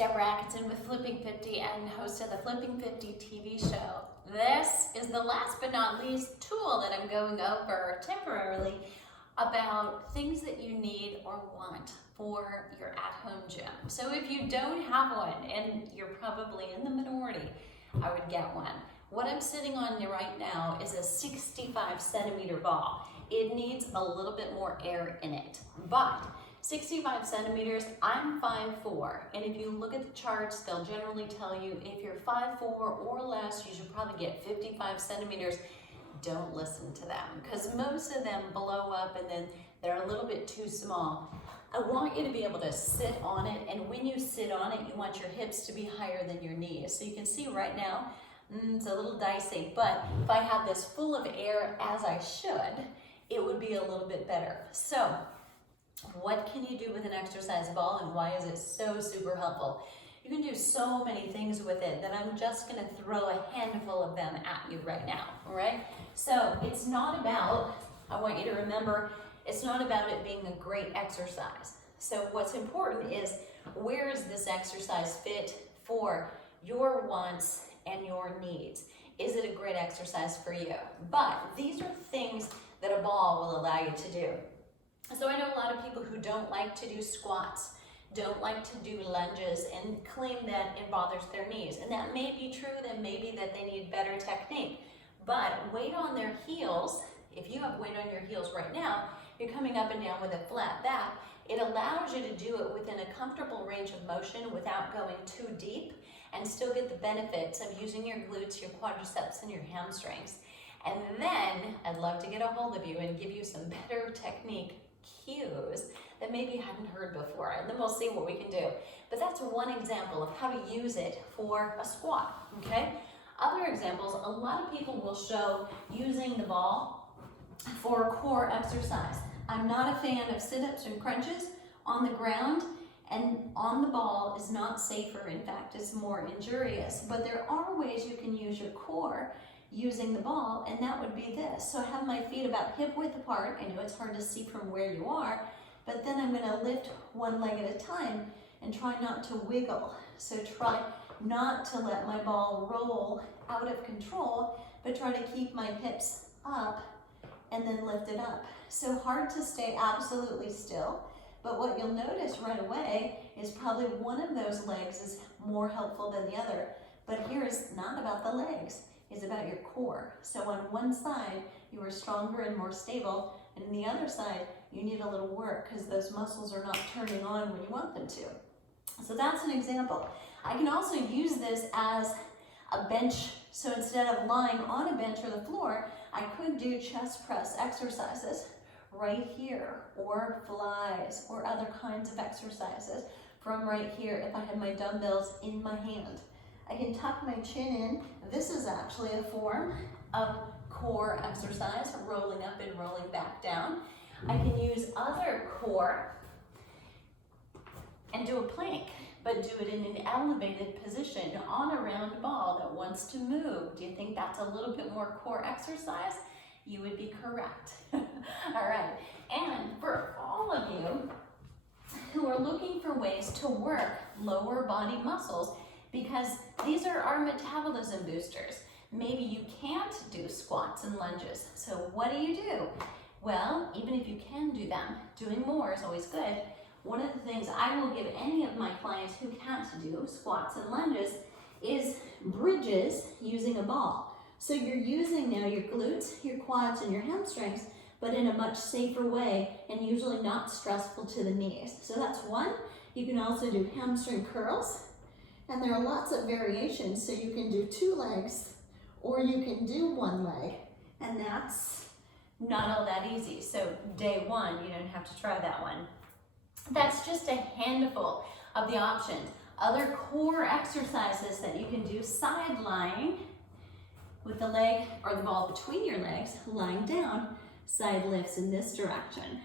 Deborah Atkinson with Flipping 50 and host of the Flipping 50 TV show. This is the last but not least tool that I'm going over temporarily about things that you need or want for your at-home gym. So if you don't have one, and you're probably in the minority, I would get one. What I'm sitting on right now is a 65 centimeter ball. It needs a little bit more air in it, but 65 centimeters, I'm 5'4", and if you look at the charts, they'll generally tell you if you're 5'4" or less, you should probably get 55 centimeters. Don't listen to them, because most of them blow up and then they're a little bit too small. I want you to be able to sit on it, and when you sit on it, you want your hips to be higher than your knees. So you can see right now, it's a little dicey, but if I had this full of air as I should, it would be a little bit better. So what can you do with an exercise ball, and why is it so super helpful? You can do so many things with it that I'm just gonna throw a handful of them at you right now, all right? So it's not about, I want you to remember, it's not about it being a great exercise. So what's important is, where is this exercise fit for your wants and your needs? Is it a great exercise for you? But these are things that a ball will allow you to do. So I know a lot of people who don't like to do squats, don't like to do lunges, and claim that it bothers their knees. And that may be true, that may be that they need better technique. But weight on their heels, if you have weight on your heels right now, you're coming up and down with a flat back, it allows you to do it within a comfortable range of motion without going too deep, and still get the benefits of using your glutes, your quadriceps, and your hamstrings. And then I'd love to get a hold of you and give you some better technique cues that maybe you hadn't heard before, and then we'll see what we can do. But that's one example of how to use it for a squat, okay? Other examples, a lot of people will show using the ball for a core exercise. I'm not a fan of sit-ups and crunches on the ground, and on the ball is not safer. In fact, it's more injurious. But there are ways you can use your core using the ball, and that would be this. So I have my feet about hip width apart. I know it's hard to see from where you are, but then I'm gonna lift one leg at a time and try not to wiggle. So try not to let my ball roll out of control, but try to keep my hips up and then lift it up. So hard to stay absolutely still, but what you'll notice right away is probably one of those legs is more helpful than the other. But here is not about the legs, it's about your core. So on one side, you are stronger and more stable, and on the other side, you need a little work because those muscles are not turning on when you want them to. So that's an example. I can also use this as a bench. So instead of lying on a bench or the floor, I could do chest press exercises right here, or flies, or other kinds of exercises from right here if I have my dumbbells in my hand. I can tuck my chin in. This is actually a form of core exercise, rolling up and rolling back down. I can use other core and do a plank, but do it in an elevated position on a round ball that wants to move. Do you think that's a little bit more core exercise? You would be correct. All right, and for all of you who are looking for ways to work lower body muscles, because these are our metabolism boosters. Maybe you can't do squats and lunges, so what do? Well, even if you can do them, doing more is always good. One of the things I will give any of my clients who can't do squats and lunges is bridges using a ball. So you're using now your glutes, your quads, and your hamstrings, but in a much safer way and usually not stressful to the knees. So that's one. You can also do hamstring curls, and there are lots of variations. So you can do 2 legs, or you can do 1 leg, and that's not all that easy. So day one, you don't have to try that one. That's just a handful of the options. Other core exercises that you can do: side lying with the leg or the ball between your legs, lying down, side lifts in this direction.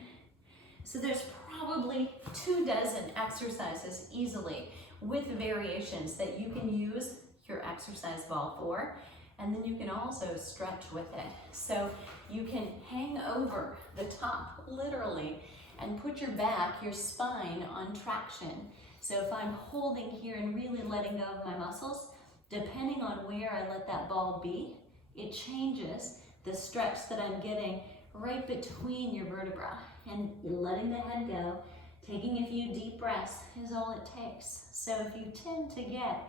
So there's probably 24 exercises easily with variations that you can use your exercise ball for, and then you can also stretch with it. So you can hang over the top, literally, and put your back, your spine on traction. So if I'm holding here and really letting go of my muscles, depending on where I let that ball be, it changes the stretch that I'm getting right between your vertebrae. And letting the head go, taking a few deep breaths is all it takes. So if you tend to get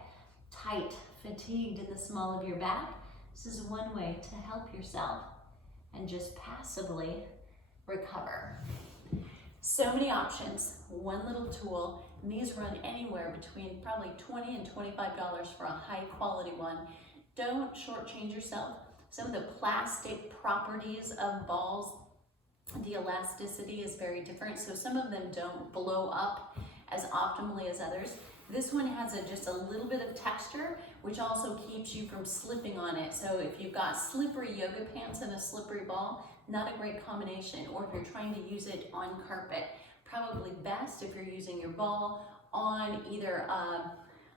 tight, fatigued in the small of your back, this is one way to help yourself and just passively recover. So many options, one little tool, and these run anywhere between probably $20 and $25 for a high quality one. Don't shortchange yourself. Some of the plastic properties of balls, the elasticity is very different, so some of them don't blow up as optimally as others. This one has just a little bit of texture, which also keeps you from slipping on it. So if you've got slippery yoga pants and a slippery ball, not a great combination. Or if you're trying to use it on carpet, probably best if you're using your ball on either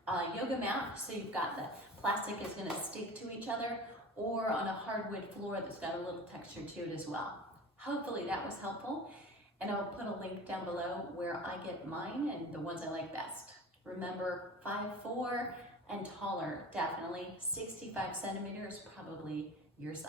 a yoga mat, so you've got the plastic is going to stick to each other, or on a hardwood floor that's got a little texture to it as well. Hopefully that was helpful, and I'll put a link down below where I get mine and the ones I like best. Remember, 5'4" and taller, definitely. 65 centimeters, probably your size.